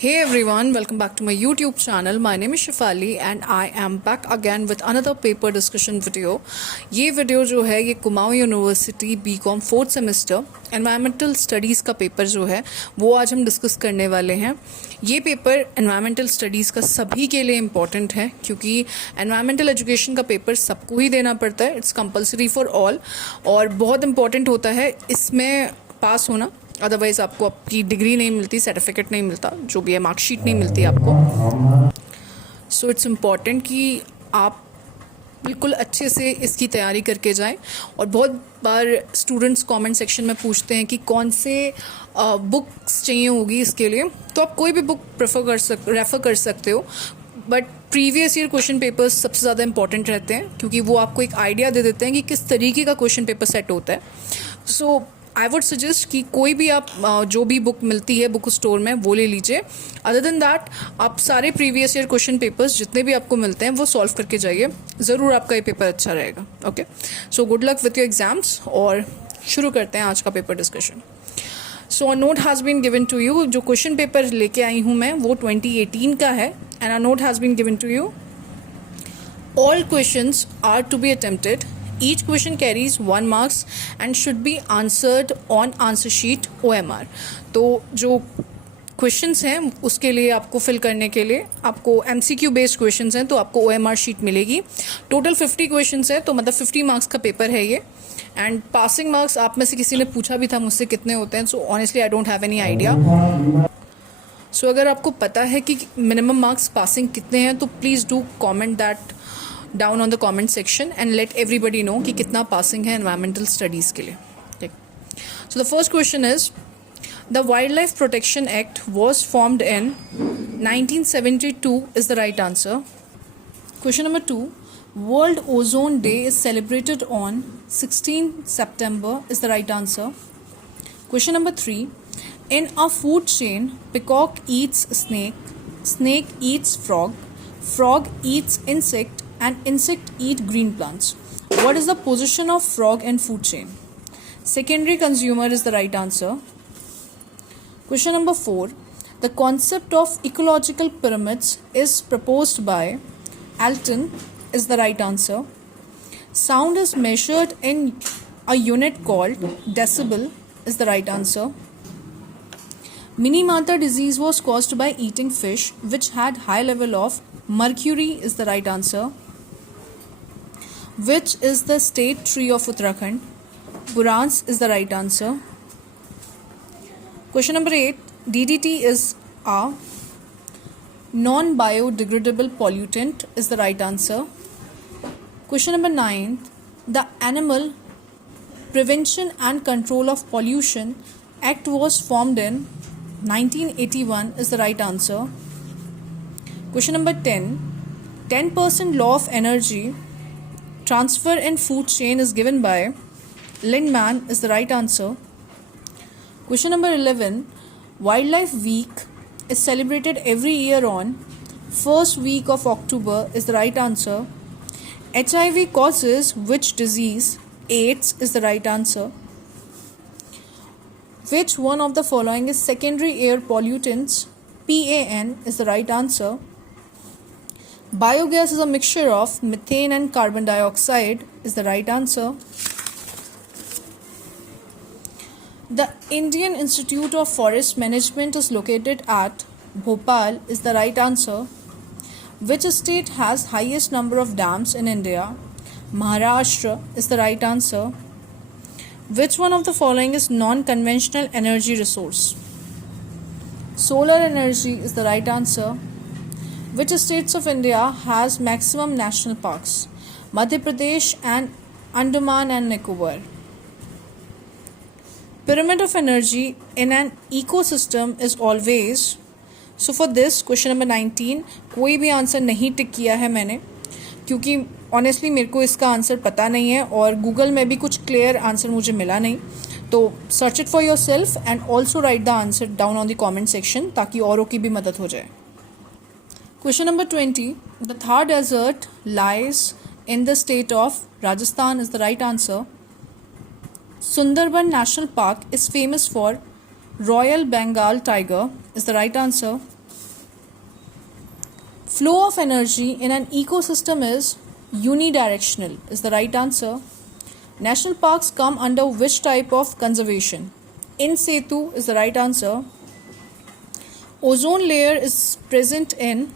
Hey everyone, welcome back to my YouTube channel. My name is Shifali and I am back again with another paper discussion video. ये video जो है ये Kumaon university BCom fourth semester environmental studies का paper जो है वो आज हम डिस्कस करने वाले हैं। ये पेपर एनवायरमेंटल स्टडीज़ का सभी के लिए इम्पॉर्टेंट है क्योंकि एनवायरमेंटल एजुकेशन का पेपर सबको ही देना पड़ता है। इट्स कंपल्सरी फॉर ऑल और बहुत इम्पॉर्टेंट होता है इसमें पास होना, अदरवाइज़ आपको आपकी डिग्री नहीं मिलती, सर्टिफिकेट नहीं मिलता, जो भी है मार्कशीट नहीं मिलती आपको। सो इट्स इम्पॉर्टेंट कि आप बिल्कुल अच्छे से इसकी तैयारी करके जाएं। और बहुत बार स्टूडेंट्स कमेंट सेक्शन में पूछते हैं कि कौन से बुक्स चाहिए होगी इसके लिए, तो आप कोई भी बुक रेफ़र कर सकते हो, but previous year question papers सबसे ज़्यादा इंपॉर्टेंट रहते हैं क्योंकि वो आपको एक आइडिया दे देते हैं कि किस तरीके का क्वेश्चन पेपर सेट होता है। सो आई वुड सजेस्ट कि कोई भी आप जो भी बुक मिलती है बुक स्टोर में वो ले लीजिए। अदर देन दैट आप सारे प्रीवियस ईयर क्वेश्चन पेपर्स जितने भी आपको मिलते हैं वो सॉल्व करके जाइए, ज़रूर आपका ये पेपर अच्छा रहेगा। Okay, so good luck with your exams और शुरू करते हैं आज का paper discussion. So a note has been given to you. जो क्वेश्चन पेपर लेके आई हूँ मैं वो 2018 का है and a note has been given to you. All questions are to be attempted. Each question carries 1 marks and should be answered on answer sheet OMR. तो जो क्वेश्चंस हैं उसके लिए आपको फिल करने के लिए आपको MCQ बेस्ड क्वेश्चंस हैं तो आपको OMR शीट मिलेगी। टोटल 50 क्वेश्चंस हैं तो मतलब 50 मार्क्स का पेपर है ये। एंड पासिंग मार्क्स आप में से किसी ने पूछा भी था मुझसे कितने होते हैं, so honestly I don't have any idea. So अगर आपको पता है कि मिनिमम मार्क्स पासिंग कितने हैं तो please do comment that down on the comment section and let everybody know कि कितना पासिंग है एनवायरमेंटल स्टडीज़ के लिए। ठीक, so the first question is the wild life protection act was formed in 1972 is the right answer. Question number 2, world ozone day is celebrated on 16 September is the right answer. Question number 3, in a food chain, peacock eats snake, snake eats frog, frog eats insect, and insect eat green plants. What is the position of frog in food chain? Secondary consumer is the right answer. Question number 4, the concept of ecological pyramids is proposed by Alton is the right answer. Sound is measured in a unit called decibel is the right answer. Minamata disease was caused by eating fish which had high level of mercury is the right answer. Which is the state tree of Uttarakhand? Burans is the right answer. Question number 8, DDT is a non-biodegradable pollutant is the right answer. Question number 9, the Animal Prevention and Control of Pollution Act was formed in 1981 is the right answer. Question number 10, 10% law of energy transfer in food chain is given by Lindman is the right answer. Question number 11, Wildlife Week is celebrated every year on first week of October is the right answer. HIV causes which disease? AIDS is the right answer. Which one of the following is secondary air pollutants? PAN is the right answer. Biogas is a mixture of methane and carbon dioxide is the right answer. The Indian Institute of Forest Management is located at Bhopal is the right answer. Which state has highest number of dams in India? Maharashtra is the right answer. Which one of the following is non-conventional energy resource? Solar energy is the right answer. Which states of India has maximum national parks? Madhya Pradesh and Andaman and Nicobar. Pyramid of energy in an ecosystem is always. So for this question number 19 कोई भी answer नहीं टिक किया है मैंने क्योंकि honestly मेरे को इसका आंसर पता नहीं है और गूगल में भी कुछ क्लियर आंसर मुझे मिला नहीं, तो search it for your self and also right the answer down on the comment section ताकि औरों की भी मदद हो जाए। Question number 20, the Thar desert lies in the state of Rajasthan is the right answer. Sundarban National Park is famous for Royal Bengal tiger is the right answer. Flow of energy in an ecosystem is unidirectional is the right answer. National parks come under which type of conservation? In situ is the right answer. Ozone layer is present in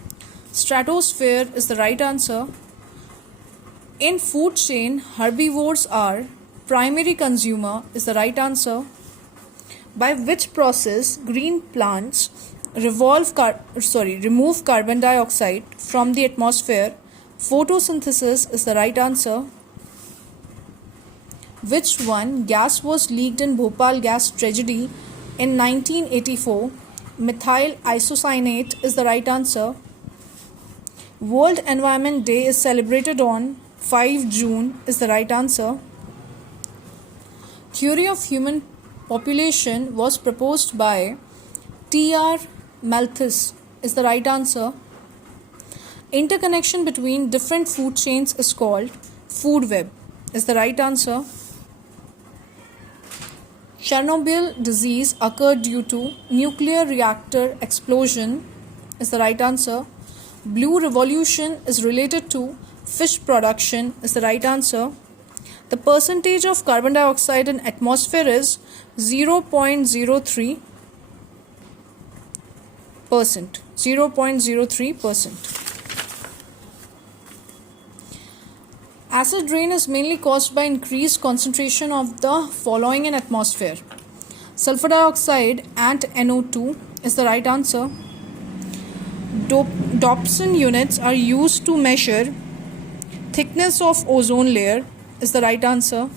stratosphere is the right answer. In food chain, herbivores are primary consumer is the right answer. By which process green plants remove carbon dioxide from the atmosphere? Photosynthesis is the right answer. Which one gas was leaked in Bhopal gas tragedy in 1984? Methyl isocyanate is the right answer. World Environment Day is celebrated on 5 June is the right answer. Theory of human population was proposed by T.R. Malthus is the right answer. Interconnection between different food chains is called food web is the right answer. Chernobyl disease occurred due to nuclear reactor explosion is the right answer. Blue revolution is related to fish production is the right answer. The percentage of carbon dioxide in atmosphere is 0.03%. 0.03%. Acid rain is mainly caused by increased concentration of the following in atmosphere: sulfur dioxide and NO2 is the right answer. Dobson units are used to measure thickness of ozone layer is the right answer.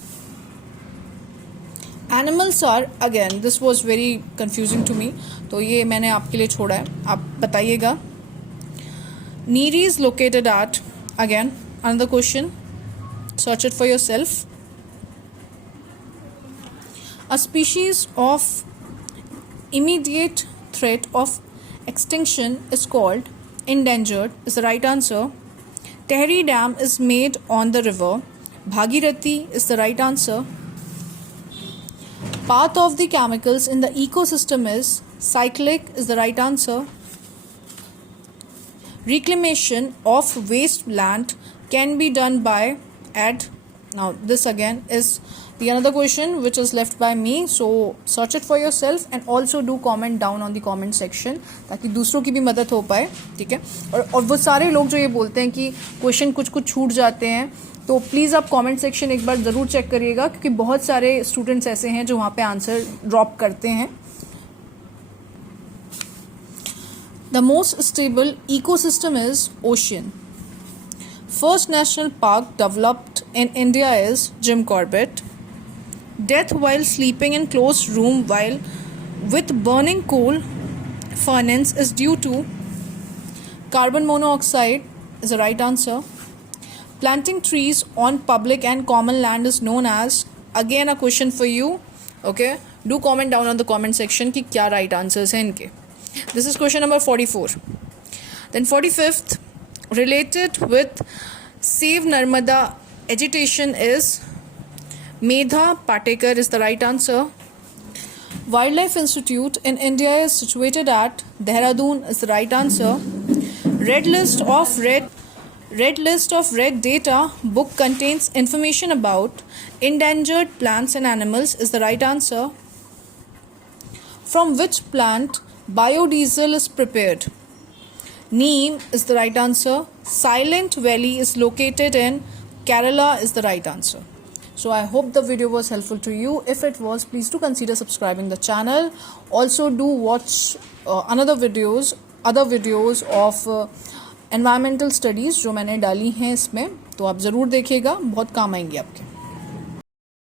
Animals are, again this was very confusing to me, तो ये मैंने आपके लिए छोड़ा है, आप बताइएगा. Neary is located at, again another question, search it for yourself. A species of immediate threat of extinction is called endangered is the right answer. Tehri Dam is made on the river Bhagirathi is the right answer. Path of the chemicals in the ecosystem is cyclic is the right answer. Reclamation of waste land can be done by now this again is the another question which is left by me, so search it for yourself and also do comment down on the comment section ताकि दूसरों की भी मदद हो पाए. ठीक है, और वो सारे लोग जो ये बोलते हैं कि क्वेश्चन कुछ छूट जाते हैं, तो प्लीज़ आप कमेंट सेक्शन एक बार ज़रूर चेक करिएगा, क्योंकि बहुत सारे स्टूडेंट्स ऐसे हैं जो वहाँ पे आंसर ड्रॉप करते हैं. The most stable ecosystem is ocean. First national park developed in India is Jim Corbett. Death while sleeping in closed room while with burning coal furnace is due to carbon monoxide is the right answer. Planting trees on public and common land is known as, again a question for you. Okay, do comment down on the comment section कि क्या right answers हैं इनके. This is question number 44. Then 45th, related with Save Narmada agitation is Medha Patekar is the right answer. Wildlife Institute in India is situated at Dehradun is the right answer. Red list of red data book contains information about endangered plants and animals is the right answer. From which plant biodiesel is prepared? Neem is the right answer. Silent Valley is located in Kerala is the right answer. So I hope the video was helpful to you. If it was, please do consider subscribing the channel. Also do watch other videos of environmental studies जो मैंने डाली हैं इसमें, तो आप ज़रूर देखिएगा, बहुत काम आएंगे आपके.